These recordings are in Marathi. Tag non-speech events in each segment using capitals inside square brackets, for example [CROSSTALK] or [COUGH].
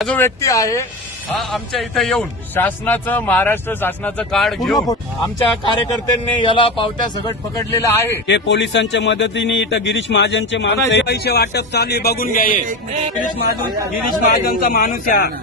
हा जो व्यक्ती आहे हा आमच्या इथं येऊन शासनाचं महाराष्ट्र शासनाचं कार्ड घेऊन आमच्या कार्यकर्त्यांनी याला पावत्या सगट पकडलेला आहे हे पोलिसांच्या मदतीने इथं गिरीश महाजनचे माणूस आहे. पैसे वाटप चालू आहे बघून घ्या हे. गिरीश महाजन गिरीश महाजनचा माणूस आहे हा.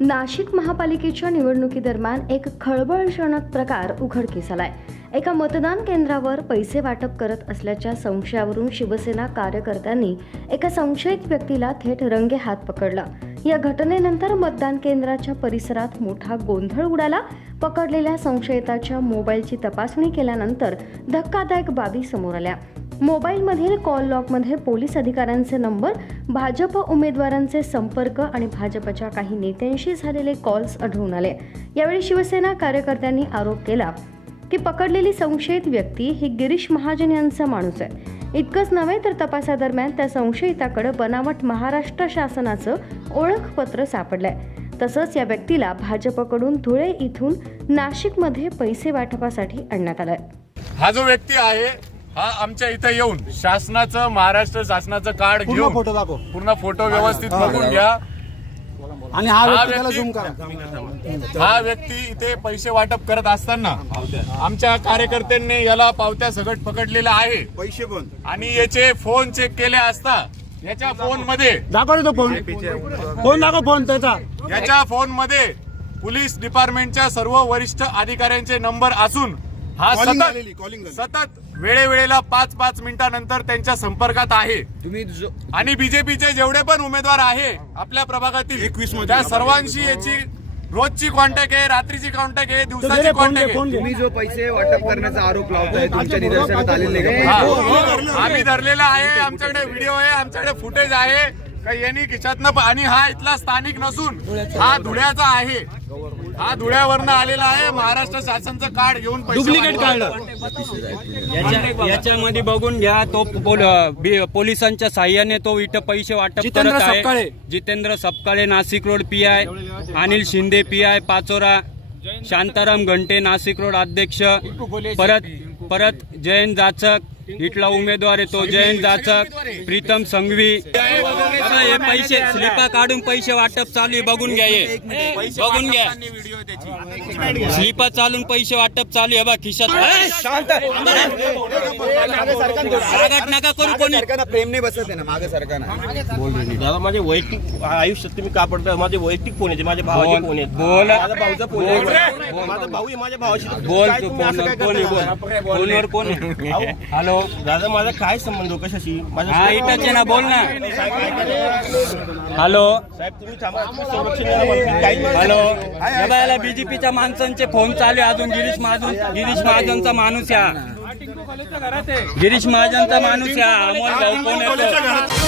नाशिक महापालिकेच्या निवडणुकीदरम्यान एक खळबळजनक प्रकार उघडकीस आलाय एका मतदान केंद्रावर पैसे वाटप करत असल्याच्या संशयावरून शिवसेना कार्यकर्त्यांनी एका संशयित व्यक्तीला थेट रंगे हात पकडला या घटनेनंतर मतदान केंद्राच्या परिसरात मोठा गोंधळ उडाला. पकडलेल्या संशयिताच्या मोबाईलची तपासणी केल्यानंतर धक्कादायक बाबी समोर आल्या. मोबाईलमधील कॉल लॉकमध्ये पोलीस अधिकाऱ्यांचे नंबर भाजप उमेदवारांचे संपर्क आणि भाजपच्या काही नेत्यांशी झालेले कॉल्स आढळून आले. यावेळी शिवसेना कार्यकर्त्यांनी आरोप केला की पकडलेली संशयित व्यक्ती ही गिरीश महाजन यांचा माणूस आहे. इतकंच नव्हे तर तपासादरम्यान त्या संशयिताकडे बनावट महाराष्ट्र शासनाचं ओळखपत्र सापडलंय. तसंच या व्यक्तीला भाजपकडून धुळे इथून नाशिकमध्ये पैसे वाटपासाठी आणण्यात आलंय. हा जो व्यक्ती आहे हा आमच्या इथं येऊन शासनाचं महाराष्ट्र शासनाचं कार्ड पूर्ण घेऊन फोटो दाखव. पूर्ण फोटो व्यवस्थित बघून घ्या. आणि हा हा व्यक्ती त्याला व्यक्ती- झूम करा. हा व्यक्ती इथे पैसे वाटप करत असताना आमच्या कार्यकर्त्यांनी याला पावत्या सगट पकडलेला आहे. पैसे पण आणि याचे फोन चेक केले असता याच्या फोनमध्ये दाखव रे तो फोन. फोन दाखव फोन त्याचा. याच्या फोनमध्ये पोलीस डिपार्टमेंटच्या सर्व वरिष्ठ अधिकाऱ्यांचे नंबर असून हा Calling सतत. सतत वेळेवेळेला पाच पाच मिनिटानंतर त्यांच्या संपर्कात आहे. तुम्ही जो आणि बीजेपीचे जेवढे पण उमेदवार आहे आपल्या प्रभागातील 21 मध्ये. त्या सर्वांशी याची रोजची कॉन्टॅक्ट आहे रात्रीची कॉन्टॅक्ट आहे दिवसाची कॉन्टॅक्ट आहे. तुम्ही जो पैसे वाटप करण्याचा आरोप लावताय तुमच्या निदर्शनात आलेले का? हा. आम्ही धरलेला आहे. आमच्याकडे व्हिडिओ आहे आमच्याकडे फुटेज आहे. का यांनी खिशातनं प- आणि हा इथला स्थानिक नसून हा धुळ्याचा आहे. हा धुळ्यावरनं आलेला आहे. महाराष्ट्र शासनचं कार्ड घेऊन पैसे डुप्लिकेट याच्या- याच्यामध्ये बघून घ्या तो पोल- बी- पोलिसांच्या साह्याने तो इथं पैसे वाटप जितेंद्र करत आहे. Jitendra Sapkale Nashik road P I Anil Shinde P I Pachora Shantaram Ghante Nashik road अध्यक्ष परत परत जयंत जाचक इथला उमेदवार आहे तो जयंत जाचक प्रीतम संघवी. हे पैसे स्लिपा काढून पैसे वाटप चालू आहे बघून घ्या हे. बघून घ्या. स्लिपा चालून पैसे वाटप चालू आहे बा खिशात. रागात नका करू कोणी. प्रेम नाही बसत आहे ना मागे सरकारनं. दादा माझे वैयक्तिक आयुष्यात तुम्ही का पडता? माझे वैयक्तिक फोन आहे माझ्या भावाचे फोन आहेत. बोल. माझा भाऊचा फोन माझा भाऊ आहे माझ्या भावाशी. बोल फोनवर काय कोण आहे? [LAUGHS] अहो, हॅलो दादा माझा काय संबंध हो? कशाशी? माझ्या हा इथंच आहे ना बोल ना. हॅलो. साहेब तुम्ही थांबा तुम्ही संरक्षण द्या मला. मी काही हॅलो. या बायाला बीजेपीच्या माणसांचे फोन चालू आहे अजून. गिरीश महाजन गिरीश महाजनचा माणूस या. गिरीश महाजनचा माणूस या. अमोल भाऊ कोण